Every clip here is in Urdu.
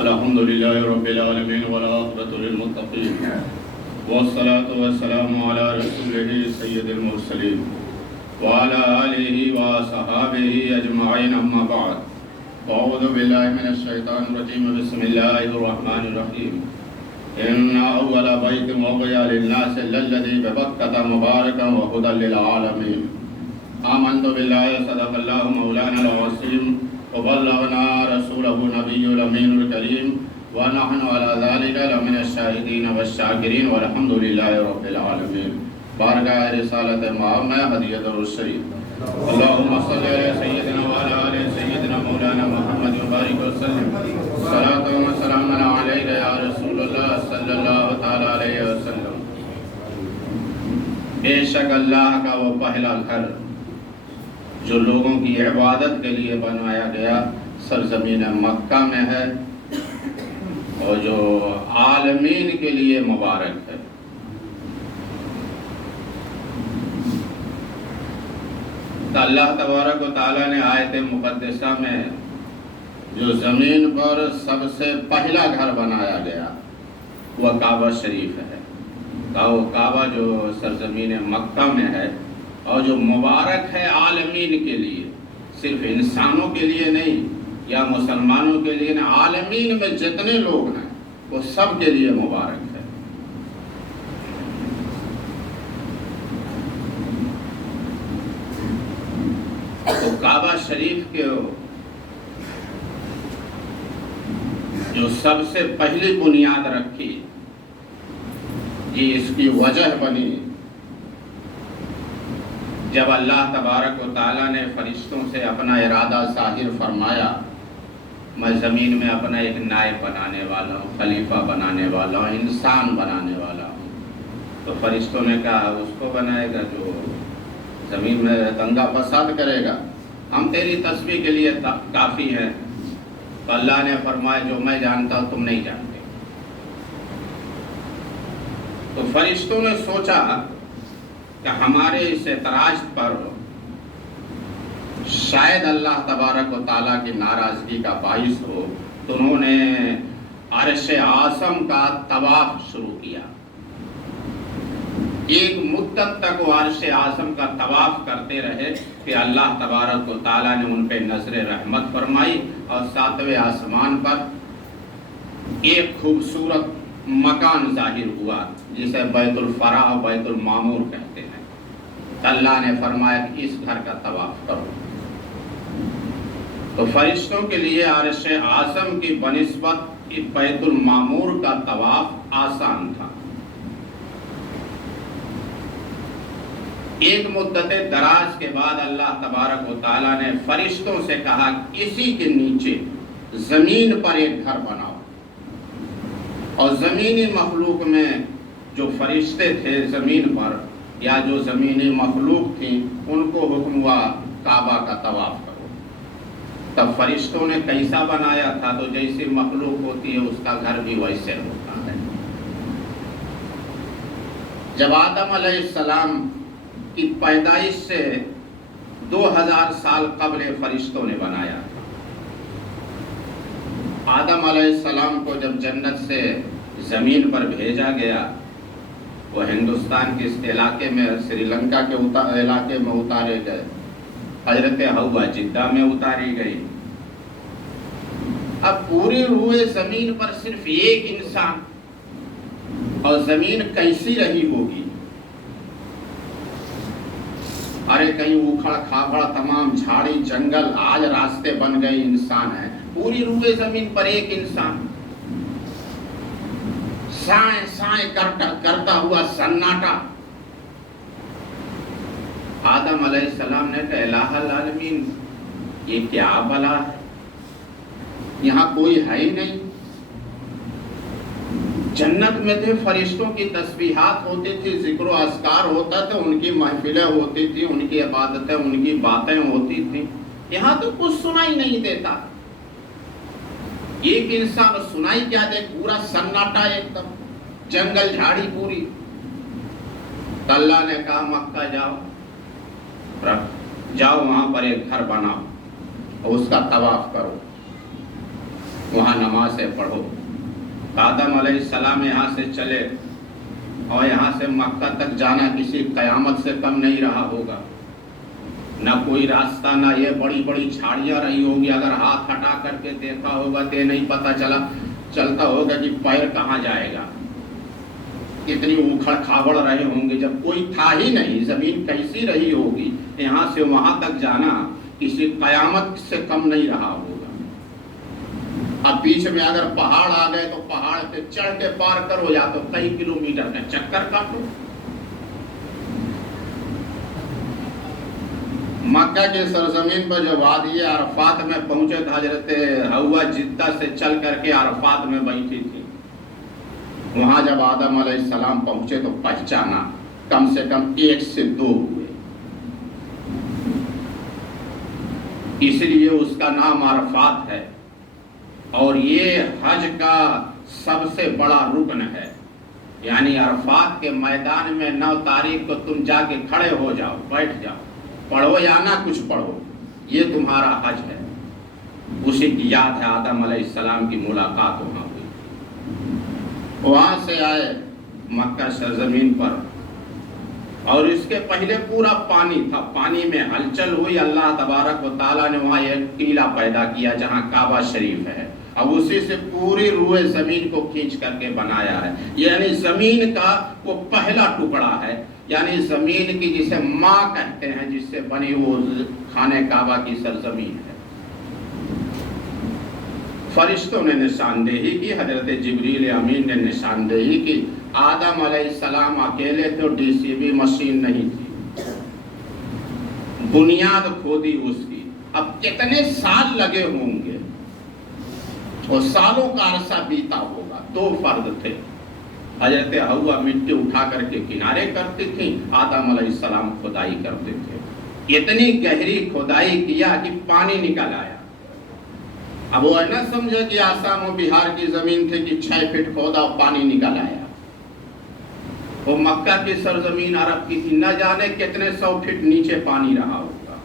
الحمد لله رب العالمين والعاقبة للمتقين والصلاة والسلام على رسوله سيد المرسلين وعلى آله وصحابه أجمعين أما بعد أعوذ بالله من الشيطان الرجيم بسم الله الرحمن الرحيم إن أول بيت وضع للناس الذي ببكة مباركا وهدى للعالمين آمنت بالله صدق الله مولانا العظيم وبلغنا رسوله نبي الأمين الكريم ونحن على ذلك لمن الشاهدين والشاكرين والحمد لله رب العالمين بارگاہ رسالت محمد ہدیت الشریف اللهم صل علی سیدنا وعلى آل سیدنا مولانا محمد وبارک وسلم صلاة و سلام علیک یا رسول اللہ صلی اللہ تعالی علیہ وسلم۔ بے شک اللہ کا وہ پہلا گھر جو لوگوں کی عبادت کے لیے بنایا گیا سرزمین مکہ میں ہے اور جو عالمین کے لیے مبارک ہے۔ تو اللہ تبارک و تعالیٰ نے آیت مقدسہ میں جو زمین پر سب سے پہلا گھر بنایا گیا وہ کعبہ شریف ہے۔ وہ کعبہ جو سرزمین مکہ میں ہے اور جو مبارک ہے عالمین کے لیے، صرف انسانوں کے لیے نہیں یا مسلمانوں کے لیے نہیں، عالمین میں جتنے لوگ ہیں وہ سب کے لیے مبارک ہے۔ تو کعبہ شریف کے جو سب سے پہلی بنیاد رکھی، یہ اس کی وجہ بنی جب اللہ تبارک و تعالیٰ نے فرشتوں سے اپنا ارادہ ظاہر فرمایا، میں زمین میں اپنا ایک نائب بنانے والا ہوں، خلیفہ بنانے والا ہوں، انسان بنانے والا ہوں۔ تو فرشتوں نے کہا اس کو بنائے گا جو زمین میں دنگا فساد کرے گا، ہم تیری تسبیح کے لیے کافی ہیں۔ تو اللہ نے فرمایا جو میں جانتا ہوں تم نہیں جانتے۔ تو فرشتوں نے سوچا کہ ہمارے اس اعتراض پر شاید اللہ تبارک و تعالیٰ کی ناراضگی کا باعث ہو، تو انہوں نے عرش اعظم کا طواف شروع کیا۔ ایک مدت تک وہ عرش اعظم کا طواف کرتے رہے کہ اللہ تبارک و تعالیٰ نے ان پہ نظر رحمت فرمائی اور ساتویں آسمان پر ایک خوبصورت مکان ظاہر ہوا جسے بیت الفرا اور بیت المعمور کہتے ہیں۔ اللہ نے فرمایا کہ اس گھر کا طواف کرو۔ تو فرشتوں کے لیے عرش اعظم کی بنسبت بیت المعمور کا طواف آسان تھا۔ ایک مدت دراز کے بعد اللہ تبارک و تعالیٰ نے فرشتوں سے کہا اسی کے نیچے زمین پر ایک گھر بناؤ، اور زمینی مخلوق میں جو فرشتے تھے زمین پر یا جو زمینی مخلوق تھیں ان کو حکم ہوا کعبہ کا طواف کرو۔ تب فرشتوں نے کیسا بنایا تھا؟ تو جیسی مخلوق ہوتی ہے اس کا گھر بھی ویسے ہوتا ہے۔ جب آدم علیہ السلام کی پیدائش سے 2000 سال قبل فرشتوں نے بنایا تھا۔ آدم علیہ السلام کو جب جنت سے زمین پر بھیجا گیا، وہ ہندوستان کے اس علاقے میں سری لنکا کے علاقے میں اتارے گئے۔ حضرت حوا جدہ میں اتاری گئی۔ اب پوری روئے زمین پر صرف ایک انسان، اور زمین کیسی رہی ہوگی؟ ارے کہیں اکھڑ کھاپڑ تمام جھاڑی جنگل، آج راستے بن گئے، انسان ہے۔ پوری روئے زمین پر ایک انسان، سائیں سائیں کرتا ہوا سناٹا۔ آدم علیہ السلام نے کہا الہ العالمین یہ کیا بلا ہے، یہاں کوئی ہے ہی نہیں۔ جنت میں تھے، فرشتوں کی تسبیحات ہوتی تھی، ذکر و اذکار ہوتا تھا، ان کی محفلیں ہوتی تھی، ان کی عبادتیں، ان کی باتیں ہوتی تھیں۔ یہاں تو کچھ سنائی نہیں دیتا۔ ایک انسان سنائی کیا دے، پورا سناٹا، ایک دم جنگل جھاڑی پوری۔ تو اللہ نے کہا مکہ جاؤ وہاں پر ایک گھر بناؤ اور اس کا طواف کرو۔ وہاں نمازیں پڑھو۔ آدم علیہ السلام یہاں سے چلے اور یہاں سے مکہ تک جانا کسی قیامت سے کم نہیں رہا ہوگا، نہ کوئی راستہ، نہ یہ بڑی بڑی جھاڑیاں رہی ہوگی، اگر ہاتھ ہٹا کر کے دیکھا ہوگا تو نہیں پتہ چلتا ہوگا کہ پیر کہاں جائے گا، کتنی اوکھڑ کھاوڑ رہے ہوں گے، جب کوئی تھا ہی نہیں، زمین کیسی رہی ہوگی، یہاں سے وہاں تک جانا کسی قیامت سے کم نہیں رہا ہوگا۔ اب بیچ میں اگر پہاڑ آ گئے تو پہاڑ پہ چڑھ کے پار کرو، یا تو کئی کلومیٹر کا چکر کاٹو۔ مکہ کے سرزمین پر جب وادی عرفات میں پہنچے تو حضرت حوا جدہ سے چل کر کے عرفات میں بیٹھی تھی۔ وہاں جب آدم علیہ السلام پہنچے تو پہچانا، کم سے کم 1 سے 2 ہوئے، اس لیے اس کا نام عرفات ہے، اور یہ حج کا سب سے بڑا رکن ہے۔ یعنی عرفات کے میدان میں 9 تاریخ کو تم جا کے کھڑے ہو جاؤ، بیٹھ جاؤ، پڑھو یا نہ کچھ پڑھو، یہ تمہارا حج ہے۔ اسی کی یاد ہے آدم علیہ السلام کی ملاقات وہاں ہوئی۔ وہاں سے آئے مکہ سرزمین پر، اور اس کے پہلے پورا پانی تھا، پانی میں ہلچل ہوئی، اللہ تبارک و تعالیٰ نے وہاں ایک ٹیلا پیدا کیا جہاں کعبہ شریف ہے، اب اسی سے پوری روئے زمین کو کھینچ کر کے بنایا ہے۔ یعنی زمین کا وہ پہلا ٹکڑا ہے، یعنی زمین کی جسے ماں کہتے ہیں، جس سے بنی وہ خانہ کعبہ کی سرزمین ہے۔ فرشتوں نے نشاندہی کی، حضرت جبریل امین نے نشاندہی کی۔ آدم علیہ السلام اکیلے تھے، ڈی سی بی مشین نہیں تھی، بنیاد کھودی اس کی۔ اب کتنے سال لگے ہوں گے، اور سالوں کا عرصہ بیتا ہوگا۔ 2 فرد تھے، حضرت حوا مٹی اٹھا کر کے کنارے کرتی تھی، آدم علیہ السلام کھدائی کرتے تھے۔ اتنی گہری کھدائی کیا کہ پانی نکل آیا۔ اب وہ نہ سمجھے کہ آسام و بہار کی زمین تھے کہ 6 فٹ کھودا اور پانی نکل آیا۔ وہ مکہ کی سرزمین عرب کی تھی، نہ جانے کتنے 100 فٹ نیچے پانی رہا ہوگا،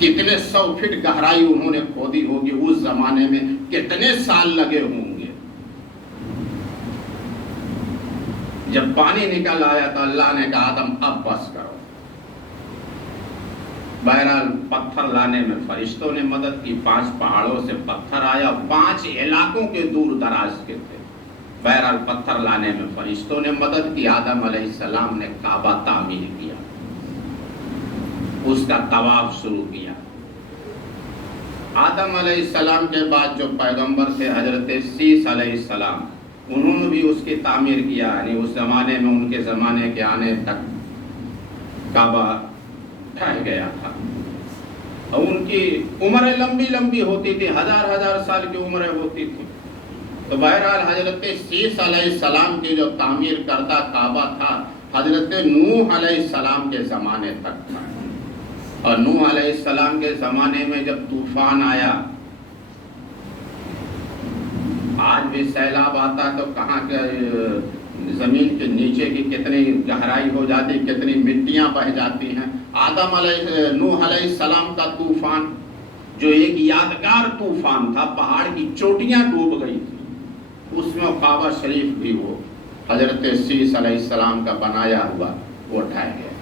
کتنے 100 فٹ گہرائی انہوں نے کھودی ہوگی، اس زمانے میں کتنے سال لگے ہوں گے۔ جب پانی نکل آیا تو اللہ نے کہا آدم اب بس کرو۔ بہرحال پتھر لانے میں فرشتوں نے مدد کی، 5 پہاڑوں سے پتھر آیا، 5 علاقوں کے دور دراز کے تھے۔ بہرحال پتھر لانے میں فرشتوں نے مدد کی، آدم علیہ السلام نے کعبہ تعمیر کیا، اس کا طواف شروع کیا۔ آدم علیہ السلام کے بعد جو پیغمبر تھے حضرت سیس علیہ السلام، انہوں نے بھی اس کی تعمیر کیا، یعنی اس زمانے میں ان کے زمانے کے آنے تک کعبہ ڈھہ گیا تھا، اور ان کی عمریں لمبی لمبی ہوتی تھی، 1000 سال کی عمریں ہوتی تھی۔ تو بہرحال حضرت سیس علیہ السلام کی جو تعمیر کردہ کعبہ تھا حضرت نوح علیہ السلام کے زمانے تک تھا، اور نوح علیہ السلام کے زمانے میں جب طوفان آیا، آج بھی سیلاب آتا تو کہاں کے زمین کے نیچے کی کتنی گہرائی ہو جاتی، کتنی مٹیاں بہ جاتی ہیں۔ نوح علیہ السلام کا طوفان جو ایک یادگار طوفان تھا، پہاڑ کی چوٹیاں ڈوب گئی تھی، اس میں کعبہ شریف بھی وہ حضرت سیس علیہ السلام کا بنایا ہوا وہ ڈھہ گیا۔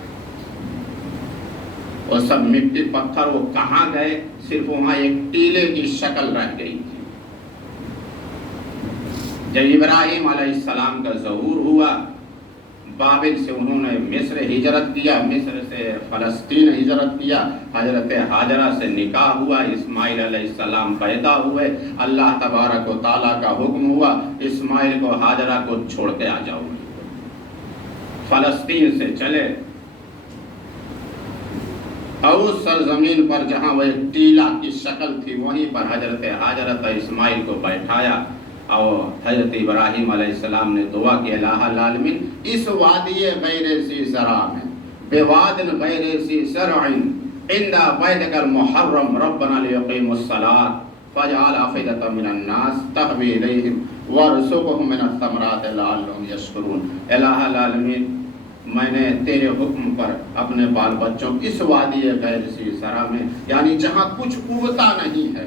وہ سب مٹی پتھر وہ کہاں گئے، صرف وہاں ایک ٹیلے کی شکل رہ گئی تھی۔ جب ابراہیم علیہ السلام کا ظہور ہوا، بابل سے انہوں نے مصر ہجرت کیا، مصر سے فلسطین ہجرت کیا، حضرت ہاجرہ سے نکاح ہوا، اسماعیل علیہ السلام پیدا ہوئے، اللہ تبارک و تعالیٰ کا حکم ہوا اسماعیل کو ہاجرہ کو چھوڑ کے آ جاؤ۔ فلسطین سے چلے اور اس سرزمین پر جہاں وہ ایک ٹیلا کی شکل تھی، وہیں پر حضرت ہاجرہ اسماعیل کو بیٹھایا، اور حضرت ابراہیم علیہ السلام نے دعا کی الہ العالمین اس وادی غیر ذی زرع میں بواد غیر ذی زرع عند بیتک المحرم ربنا لیقیموا الصلاة فاجعل افئدة من الناس تهوی الیہم وارزقهم من الثمرات لعلهم یشکرون۔ الہ العالمین میں نے تیرے حکم پر اپنے بال بچوں اس وادی غیر ذی زرع میں، یعنی جہاں کچھ اگتا نہیں ہے،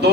2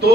2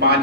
5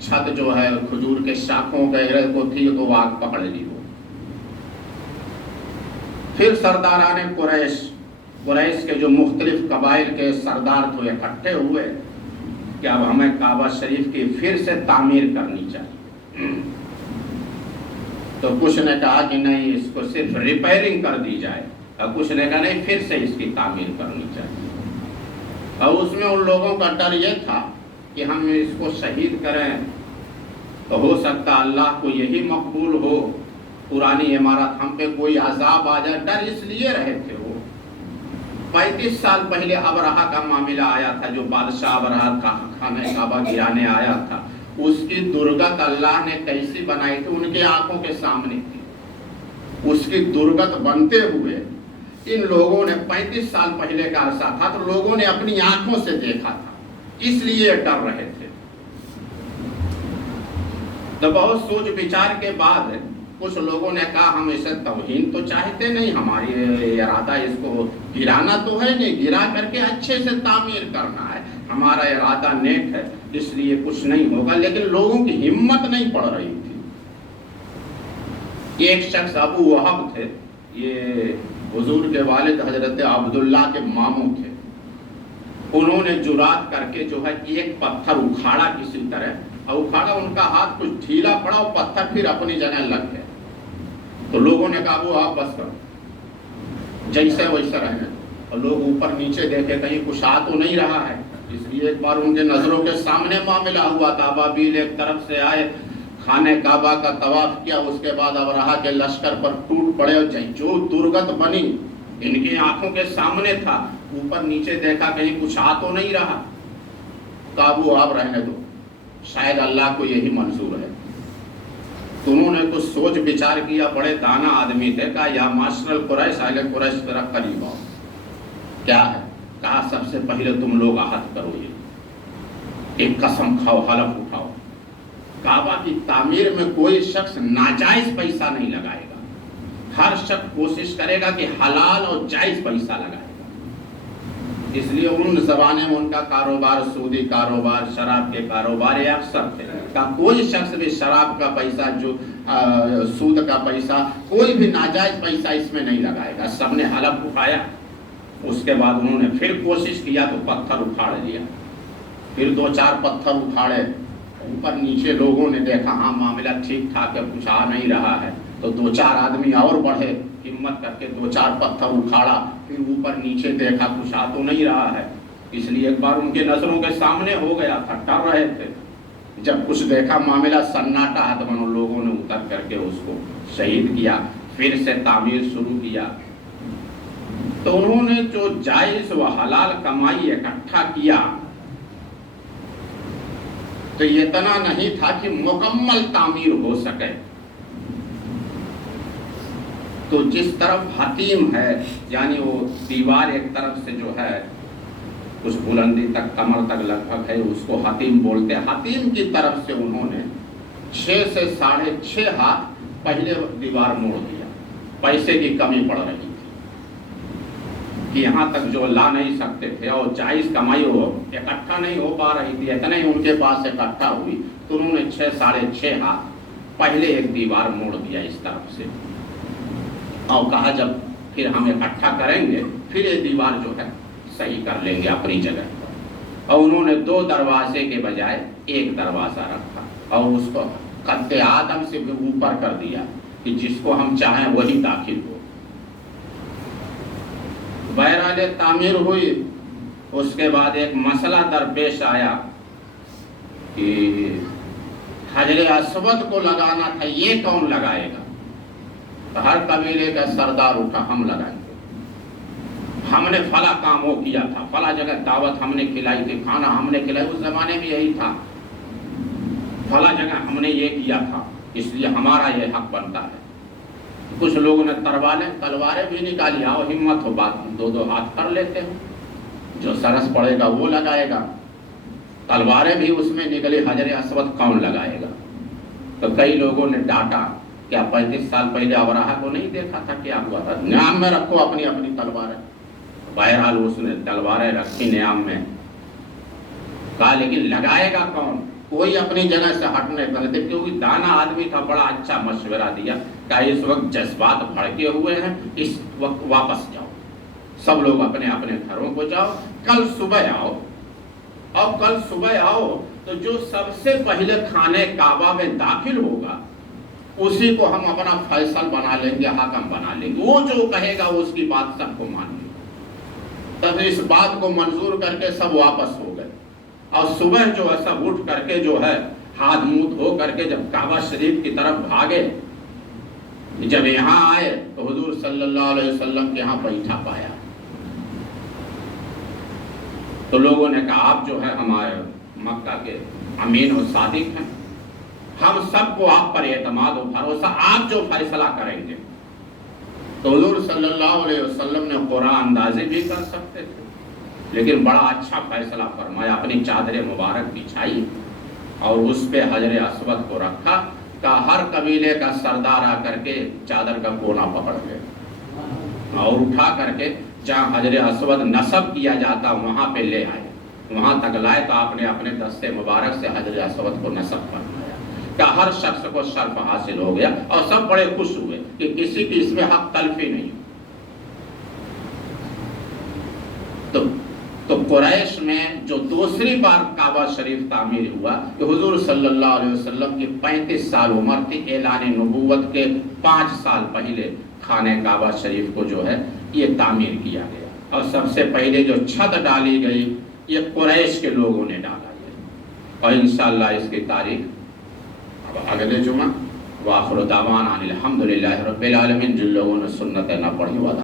چھت جو ہے کھجور کے شاخوں وغیرہ کو تھی تو آگ پکڑ لی وہ۔ پھر سرداران قریش کے جو مختلف قبائل کے سردار تھے اکٹھے ہوئے کہ اب ہمیں کعبہ شریف کی پھر سے تعمیر کرنی چاہیے۔ تو کچھ نے کہا کہ نہیں، اس کو صرف ریپیئرنگ کر دی جائے، اور کچھ نے کہا نہیں، پھر سے اس کی تعمیر کرنی چاہیے۔ اور اس میں ان لوگوں کا ڈر یہ تھا کہ ہم اس کو شہید کریں تو ہو سکتا اللہ کو یہی مقبول ہو، پرانی عمارت ہم پہ کوئی عذاب آ جائے۔ ڈر اس لیے رہے تھے وہ 35 سال پہلے ابرہہ کا معاملہ آیا تھا، جو بادشاہ ابرہہ کا خانہ کعبہ گرانے آیا تھا، اس کی درگت اللہ نے کیسی بنائی تھی، ان کے آنکھوں کے سامنے تھی۔ اس کی درگت بنتے ہوئے ان لوگوں نے 35 سال پہلے کا عرصہ تھا، تو لوگوں نے اپنی آنکھوں سے دیکھا تھا، اس لیے ڈر رہے تھے۔ تو بہت سوچ بچار کے بعد کچھ لوگوں نے کہا ہم اسے توہین تو چاہتے نہیں، ہماری ارادہ اس کو گرانا تو ہے نہیں، گرا کر کے اچھے سے تعمیر کرنا ہے، ہمارا ارادہ نیک ہے، اس لیے کچھ نہیں ہوگا۔ لیکن لوگوں کی ہمت نہیں پڑ رہی تھی۔ ایک شخص ابو وہب تھے، یہ حضور کے والد حضرت عبداللہ کے ماموں تھے، انہوں نے جرات کر کے جو ہے ایک پتھر اکھاڑا کسی طرح، اور اکھاڑا، ان کا ہاتھ کچھ ڈھیلا پڑا اور پتھر پھر اپنی جگہ لگ گیا۔ تو لوگوں نے کہا وہ آپ بس کرو، جیسے ویسے رہنے دو۔ اور لوگ اوپر نیچے دیکھے کہیں کچھ آ تو نہیں رہا ہے، اس لیے ایک بار ان کے نظروں کے سامنے معاملہ ہوا تھا۔ ابابیل ایک طرف سے آئے، خانہ کعبہ کا طواف کیا، اس کے بعد ابرہہ کے لشکر پر ٹوٹ پڑے، اور جو درگت بنی ان کی آنکھوں کے سامنے تھا، اوپر نیچے دیکھا کہیں کچھ آ تو نہیں رہا، قابو آپ رہنے دو، شاید اللہ کو یہی منظور ہے۔ تو انہوں نے کچھ سوچ بچار کیا، بڑے دانا آدمی تھے، کہا یا معاشر القریش، اہل قریش طرف قریب آؤ، کیا ہے؟ کہا سب سے پہلے تم لوگ عہد کرو، یہ ایک قسم کھاؤ، حلف اٹھاؤ، کعبہ کی تعمیر میں کوئی شخص ناجائز پیسہ نہیں لگائے گا، ہر شخص کوشش کرے گا کہ حلال اور جائز پیسہ لگائے گا۔ اس لیے ان زمانے میں ان کا کاروبار سودی کاروبار، شراب کے کاروبار اکثر تھے، کہ کوئی شخص بھی شراب کا پیسہ، جو سود کا پیسہ، کوئی بھی ناجائز پیسہ اس میں نہیں لگائے گا۔ سب نے حلف اٹھایا، اس کے بعد انہوں نے پھر کوشش کیا تو پتھر اکھاڑ لیا، پھر 2-4 پتھر اکھاڑے، اوپر نیچے لوگوں نے دیکھا ہاں معاملہ ٹھیک ٹھاک ہے، کچھ آ نہیں رہا ہے، تو 2-4 آدمی اور بڑھے، ہمت کر کے 2-4 پتھر اکھاڑا، پھر اوپر نیچے دیکھا کچھ آ تو نہیں رہا ہے، اس لیے ایک بار ان کے نظروں کے سامنے ہو گیا تھا، ڈر رہے تھے۔ جب کچھ دیکھا معاملہ سناٹا ہے، تو ان لوگوں نے اتر کر کے اس کو شہید کیا، پھر سے تعمیر شروع کیا۔ تو انہوں نے جو جائز و حلال کمائی اکٹھا کیا، تو یہ اتنا نہیں تھا کہ مکمل تعمیر ہو سکے۔ تو جس طرف حتیم ہے، یعنی وہ دیوار ایک طرف سے جو ہے کچھ بلندی تک، کمر تک لگ بھگ ہے، اس کو حتیم بولتے ہیں، حتیم کی طرف سے انہوں نے 6 سے 6.5 ہاتھ پہلے دیوار موڑ دیا۔ پیسے کی کمی پڑ رہی تھی کہ یہاں تک جو لا نہیں سکتے تھے، اور جائز کمائی ہو اکٹھا نہیں ہو پا رہی تھی، اتنا ہی ان کے پاس اکٹھا ہوئی، تو انہوں نے 6.5 ہاتھ پہلے ایک دیوار موڑ دیا اس طرف سے، اور کہا جب پھر ہم اکٹھا کریں گے پھر یہ دیوار جو ہے صحیح کر لیں گے اپنی جگہ پر۔ اور انہوں نے 2 دروازے کے بجائے 1 دروازہ رکھا، اور اس کو قد آدم سے بھی اوپر کر دیا کہ جس کو ہم چاہیں وہی داخل ہو۔ بہرحال تعمیر ہوئی، اس کے بعد ایک مسئلہ درپیش آیا کہ حجر اسود کو لگانا تھا، یہ کون لگائے گا؟ تو ہر قبیلے کا سردار اٹھا، ہم لگائیں گے، ہم نے فلاں کام وہ کیا تھا، فلاں جگہ دعوت ہم نے کھلائی تھی، کھانا ہم نے کھلائی، اس زمانے میں یہی تھا، فلاں جگہ ہم نے یہ کیا تھا، اس لیے ہمارا یہ حق بنتا ہے۔ کچھ لوگوں نے تلواریں بھی نکالی، آؤ ہمت ہو، بات 2 ہاتھ کر لیتے ہیں، جو سرس پڑے گا وہ لگائے گا۔ تلواریں بھی اس میں نکلی، حجر اسود کون لگائے گا؟ تو کئی لوگوں نے ڈانٹا، کیا 35 سال پہلے ابرہہ کو نہیں دیکھا تھا؟ کیا ہوا تھا؟ نیام میں رکھو اپنی اپنی تلواریں۔ بہرحال اس نے تلواریں رکھی نیام میں، کہا لیکن لگائے گا کون؟ کوئی اپنی جگہ سے ہٹ نہیں کرتے، کیونکہ دانا آدمی تھا، بڑا اچھا مشورہ دیا کہ اس وقت جذبات بھڑکے ہوئے ہیں، اس وقت واپس جاؤ، سب لوگ اپنے اپنے گھروں کو جاؤ، کل صبح آؤ، اور کل صبح آؤ تو جو سب سے پہلے خانے کعبہ میں داخل ہوگا اسی کو ہم اپنا فیصل بنا لیں گے، حاکم بنا لیں گے، وہ جو کہے گا اس کی بات سب کو مان لیں۔ تب اس بات کو منظور کر کے سب واپس ہو گئے، اور صبح جو ہے سب اٹھ کر کے جو ہے ہاتھ منہ دھو کر کے جب کعبہ شریف کی طرف بھاگے، جب یہاں آئے تو حضور صلی اللہ علیہ وسلم کے یہاں بیٹھا پایا، تو لوگوں نے کہا آپ جو ہے ہمارے مکہ کے امین و صادق ہیں، ہم سب کو آپ پر اعتماد و بھروسہ، آپ جو فیصلہ کریں گے۔ تو حضور صلی اللہ علیہ وسلم نے قرآن اندازی بھی کر سکتے تھے، لیکن بڑا اچھا فیصلہ فرمایا، اپنی چادر مبارک بچھائی اور اس پہ حجر اسود کو رکھا، کہ ہر قبیلے کا سردار آ کر کے چادر کا کونا پکڑ لے اور اٹھا کر کے جہاں حجر اسود نصب کیا جاتا وہاں پہ لے آئے، وہاں تک لائے تو آپ نے اپنے دستے مبارک سے حجر اسود کو نصب فرمایا، کہ ہر شخص کو شرف حاصل ہو گیا، اور سب بڑے خوش ہوئے کہ کسی کی اس میں حق تلفی نہیں۔ تو قریش میں جو دوسری بار کعبہ شریف تعمیر ہوا کہ حضور صلی اللہ علیہ وسلم کی 35 سال عمر تھی، اعلان نبوت کے 5 سال پہلے خانہ کعبہ شریف کو جو ہے یہ تعمیر کیا گیا، اور سب سے پہلے جو چھت ڈالی گئی یہ قریش کے لوگوں نے ڈالا ہے، اور انشاءاللہ اس کی تاریخ اب اگلے جمعہ۔ وآخر دعوانا الحمدللہ رب العالمین۔ جن لوگوں نے سنت نہ پڑھی